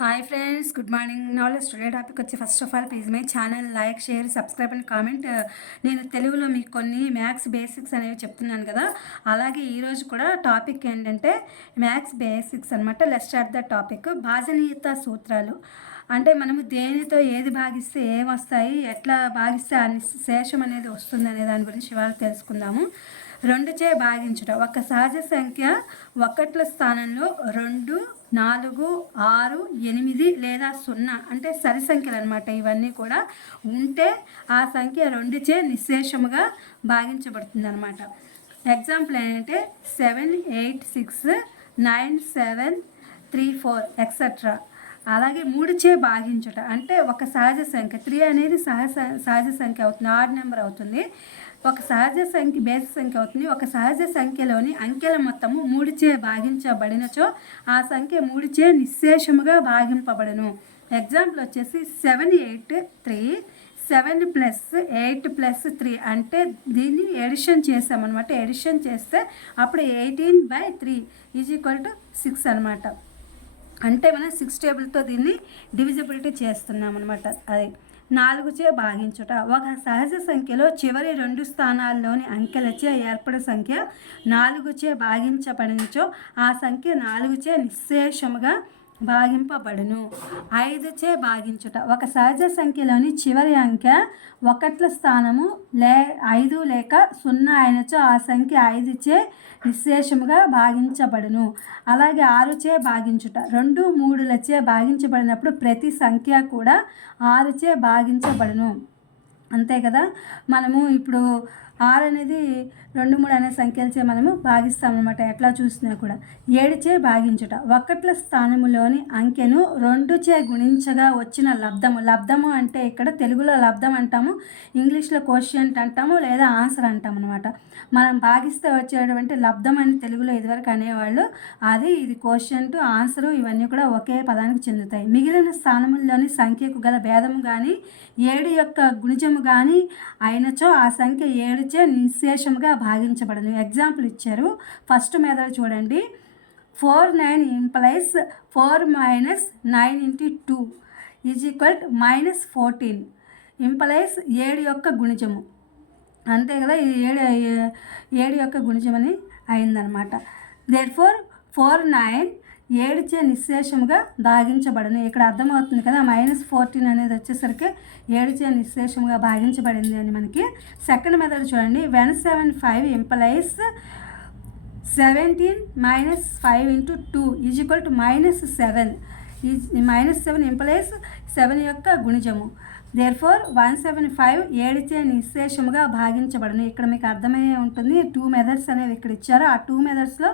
Hi friends, good morning. Knowledge today topic వచ్చి first of all please my channel like, share, subscribe and comment. నేను తెలుగులో మీకు కొన్ని maths basics అనేవి చెప్తున్నాను కదా, అలాగే ఈరోజు కూడా టాపిక్ ఏంటంటే మ్యాథ్స్ బేసిక్స్ అనమాట. Let's start the topic. భాజనీయత సూత్రాలు అంటే మనము దేనితో ఏది భాగిస్తే ఏమొస్తాయి, ఎట్లా భాగిస్తే ఆ శేషం అనేది వస్తుంది అనే దాని గురించి ఇవాళ తెలుసుకుందాము. 2చే భాగించుట. ఒక సహజ సంఖ్య ఒకట్ల స్థానంలో 2, 4, 6, 8 లేదా 0 అంటే సరి సంఖ్యలు అనమాట. ఇవన్నీ కూడా ఉంటే ఆ సంఖ్య 2చే నిశ్శేషముగా భాగించబడుతుంది అనమాట. ఎగ్జాంపుల్ ఏంటంటే 7, 8, 6, 9, 7, 3, 4 ఎక్సెట్రా. అలాగే 3చే భాగించుట అంటే ఒక సహజ సంఖ్య 3 అనేది సహజ సంఖ్య అవుతుంది, ఆడ్ నెంబర్ అవుతుంది. ఒక సహజ సంఖ్య బేసి సంఖ్య అవుతుంది. ఒక సహజ సంఖ్యలోని అంకెల మొత్తము 3చే భాగించబడినచో ఆ సంఖ్య 3చే నిశ్శేషముగా భాగింపబడును. ఎగ్జాంపుల్ వచ్చేసి 7, 8, 3, 7 + 8 + 3 అంటే దీన్ని ఎడిషన్ చేసామన్నమాట. ఎడిషన్ చేస్తే అప్పుడు 18/3 = 6 అనమాట. అంటే మనం 6 టేబుల్తో దీన్ని డివిజిబిలిటీ చేస్తున్నాం అనమాట. అది 4చే భాగించుట. ఒక సహజ సంఖ్యలో చివరి 2 స్థానాల్లోని అంకెలచే ఏర్పడే సంఖ్య 4చే భాగించబడినచో ఆ సంఖ్య 4చే నిశ్శేషముగా భాగింపబడును. 5చే భాగించుట. ఒక సహజ సంఖ్యలోని చివరి అంకె ఒకట్ల స్థానము 5 లేక 0 అయినచో ఆ సంఖ్య 5చే నిశ్శేషముగా భాగించబడును. అలాగే 6చే భాగించుట. 2, 3లచే భాగించబడినప్పుడు ప్రతి సంఖ్య కూడా 6చే భాగించబడును. అంతే కదా. మనము ఇప్పుడు 6 అనేది 2, 3 అనే సంఖ్యలచే మనము భాగిస్తామన్నమాట. ఎట్లా చూసినా కూడా 7చే భాగించుట. ఒకట్ల స్థానములోని అంకెను 2చే గుణించగా వచ్చిన లబ్ధము అంటే ఇక్కడ తెలుగులో లబ్ధం అంటాము, ఇంగ్లీష్లో కోషియంట్ అంటాము, లేదా ఆన్సర్ అంటాం అనమాట. మనం భాగిస్తే వచ్చేటువంటి లబ్ధం అని తెలుగులో ఇదివరకు అనేవాళ్ళు. ఇది కోషియంట్, ఆన్సరు ఇవన్నీ కూడా ఒకే పదానికి చెందుతాయి. మిగిలిన స్థానముల్లోని సంఖ్యకు గల భేదము కానీ 7 యొక్క గుణిజము కానీ అయినచో ఆ సంఖ్య 7చే నిశ్శేషముగా భాగించబడను. ఎగ్జాంపుల్ ఇచ్చారు. ఫస్ట్ మెథడ్ చూడండి. 4, 9 implies 4 - 9 × 2 = -14 ఇంప్లైస్ 7 యొక్క గుణిజము. అంతే కదా, ఇది 7 యొక్క గుణిజమని అయిందనమాట. దేర్ఫోర్ 4, 9 7చే నిశ్శేషముగా భాగించబడను. ఇక్కడ అర్థమవుతుంది కదా, -14 అనేది వచ్చేసరికి 7చే నిశ్శేషముగా భాగించబడింది అని మనకి. సెకండ్ మెథడ్ చూడండి. when 7, 5 implies 17 - 5 × 2 -7 -7 implies 7 యొక్క గుణిజము. దేర్ఫోర్ 175 7చే నిశ్శేషముగా భాగించబడును. ఇక్కడ మీకు అర్థమయ్యే ఉంటుంది. 2 మెథడ్స్ అనేవి ఇక్కడ ఇచ్చారు. ఆ 2 మెథడ్స్లో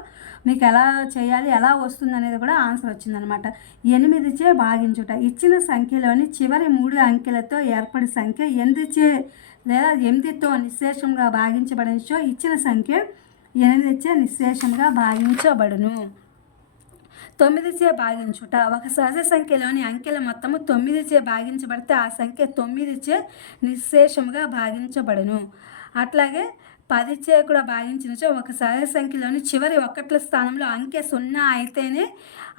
మీకు ఎలా చేయాలి, ఎలా వస్తుంది అనేది కూడా ఆన్సర్ వచ్చిందనమాట. 8చే భాగించుట. ఇచ్చిన సంఖ్యలోని చివరి 3 అంకెలతో ఏర్పడే సంఖ్య 8చే లేదా 8తో నిశ్శేషంగా భాగించబడినచో ఇచ్చిన సంఖ్య 8చే నిశ్శేషంగా భాగించబడును. 9చే భాగించుట. ఒక సహజ సంఖ్యలోని అంకెల మొత్తము 9చే భాగించబడితే ఆ సంఖ్య 9చే నిశ్శేషముగా భాగించబడును. అట్లాగే 10చే కూడా భాగించినచో ఒక సహజ సంఖ్యలోని చివరి ఒకట్ల స్థానంలో అంకె 0 అయితేనే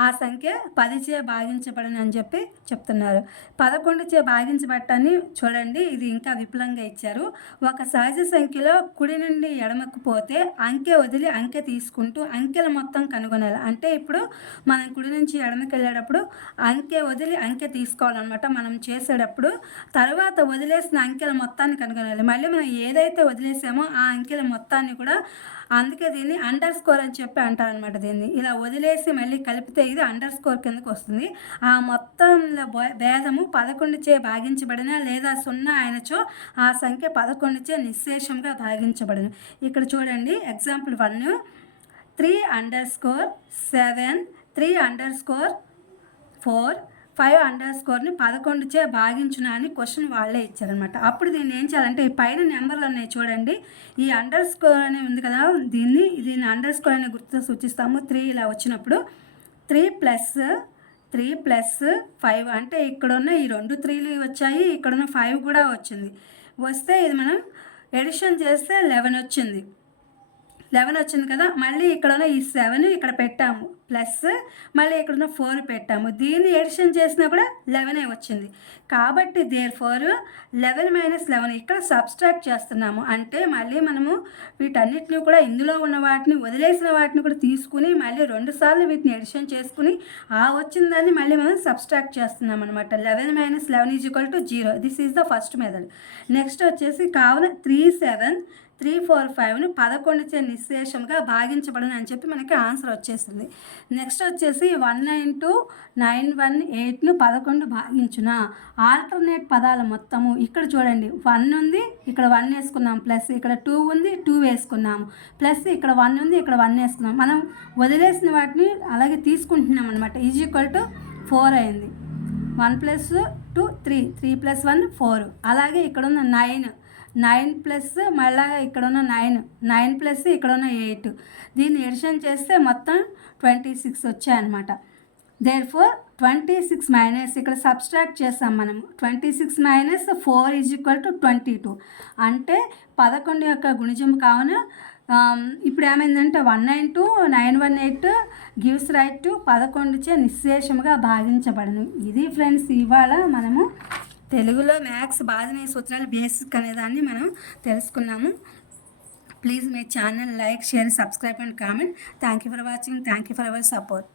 ఆ సంఖ్య 10చే భాగించబడను అని చెప్పి చెప్తున్నారు. 11చే భాగించబట్టాన్ని చూడండి, ఇది ఇంకా విపులంగా ఇచ్చారు. ఒక సహజ సంఖ్యలో కుడి నుండి ఎడమకు పోతే అంకె వదిలి అంకె తీసుకుంటూ అంకెల మొత్తం కనుగొనాలి. అంటే ఇప్పుడు మనం కుడి నుంచి ఎడమకి వెళ్ళేటప్పుడు అంకె వదిలి అంకె తీసుకోవాలన్నమాట. మనం చేసేటప్పుడు తర్వాత వదిలేసిన అంకెల మొత్తాన్ని కనుగొనాలి. మళ్ళీ మనం ఏదైతే వదిలేసామో ఆ అంకెల మొత్తాన్ని కూడా, అందుకే దీన్ని అండర్ స్కోర్ అని చెప్పి అంటారనమాట. దీన్ని ఇలా వదిలేసి మళ్ళీ కలిపితే ఇది అండర్ స్కోర్ కిందకు వస్తుంది. ఆ మొత్తంలో భేదము 11చే భాగించబడిన లేదా 0 అయినచో ఆ సంఖ్య 11చే నిశ్శేషంగా భాగించబడను. ఇక్కడ చూడండి. ఎగ్జాంపుల్ 1 3_7 3_4 5 11చే భాగించునా అని క్వశ్చన్ వాళ్ళే ఇచ్చారనమాట. అప్పుడు దీన్ని ఏం చేయాలంటే ఈ పైన నెంబర్లు ఉన్నాయి చూడండి, ఈ అండర్ స్కోర్ అనే ఉంది కదా, దీన్ని అండర్ స్కోర్ అనే గుర్తుతో సూచిస్తాము. 3 ఇలా వచ్చినప్పుడు 3 + 5 అంటే ఇక్కడున్న ఈ 2 3లు వచ్చాయి, ఇక్కడున్న 5 కూడా వచ్చింది. వస్తే ఇది మనం ఎడిషన్ చేస్తే 11 వచ్చింది. 11 వచ్చింది కదా, మళ్ళీ ఇక్కడ ఉన్న ఈ 7 ఇక్కడ పెట్టాము ప్లస్ మళ్ళీ ఇక్కడ ఉన్న 4 పెట్టాము. దీన్ని ఎడిషన్ చేసినా కూడా 11 వచ్చింది. కాబట్టి దేర్ఫోర్ 11 - 11 ఇక్కడ సబ్స్ట్రాక్ట్ చేస్తున్నాము. అంటే మళ్ళీ మనము వీటన్నిటిని కూడా ఇందులో ఉన్న వాటిని వదిలేసిన వాటిని కూడా తీసుకుని మళ్ళీ 2 సార్లు వీటిని ఎడిషన్ చేసుకుని ఆ వచ్చిన దాన్ని మళ్ళీ మనం సబ్స్ట్రాక్ట్ చేస్తున్నాం అనమాట. 11 - 11 = 0. This is the first method. Next వచ్చేసి కావున 3, 7, 3, 4, 5ను 11చే నిశ్శేషంగా భాగించబడను అని చెప్పి మనకి ఆన్సర్ వచ్చేసింది. నెక్స్ట్ వచ్చేసి 192, 918ను 11 భాగించున. ఆల్టర్నేట్ పదాల మొత్తము ఇక్కడ చూడండి, 1 ఉంది, ఇక్కడ 1 వేసుకున్నాం, ప్లస్ ఇక్కడ 2 ఉంది, 2 వేసుకున్నాము, ప్లస్ ఇక్కడ 1 ఉంది, ఇక్కడ 1 వేసుకున్నాం. మనం వదిలేసిన వాటిని అలాగే తీసుకుంటున్నాం అనమాట. = 4 అయింది. 1 + 2 3, 3 + 1 4. అలాగే ఇక్కడ ఉన్న 9 ప్లస్ మళ్ళా ఇక్కడ ఉన్న 9 ప్లస్ ఇక్కడ ఉన్న 8. దీన్ని ఎడిషన్ చేస్తే మొత్తం 26 వచ్చాయన్నమాట. దేర్ఫోర్ 26 మైనస్ ఇక్కడ సబ్స్ట్రాక్ట్ చేస్తాం మనము. 26 - 4 = 22. అంటే 11 యొక్క గుణిజం కావున ఇప్పుడు ఏమైందంటే 192, 918 గివ్స్ రైట్ టు 11చే నిశ్శేషముగా భాగించబడను. ఇది ఫ్రెండ్స్ ఇవాళ మనము తెలుగులో మ్యాథ్స్ భాజనీయ సూత్రాలు బేసిక్ అనేదాన్ని మనం తెలుసుకున్నాము. Please my channel like, share, subscribe and comment. Thank you for watching. Thank you for our support.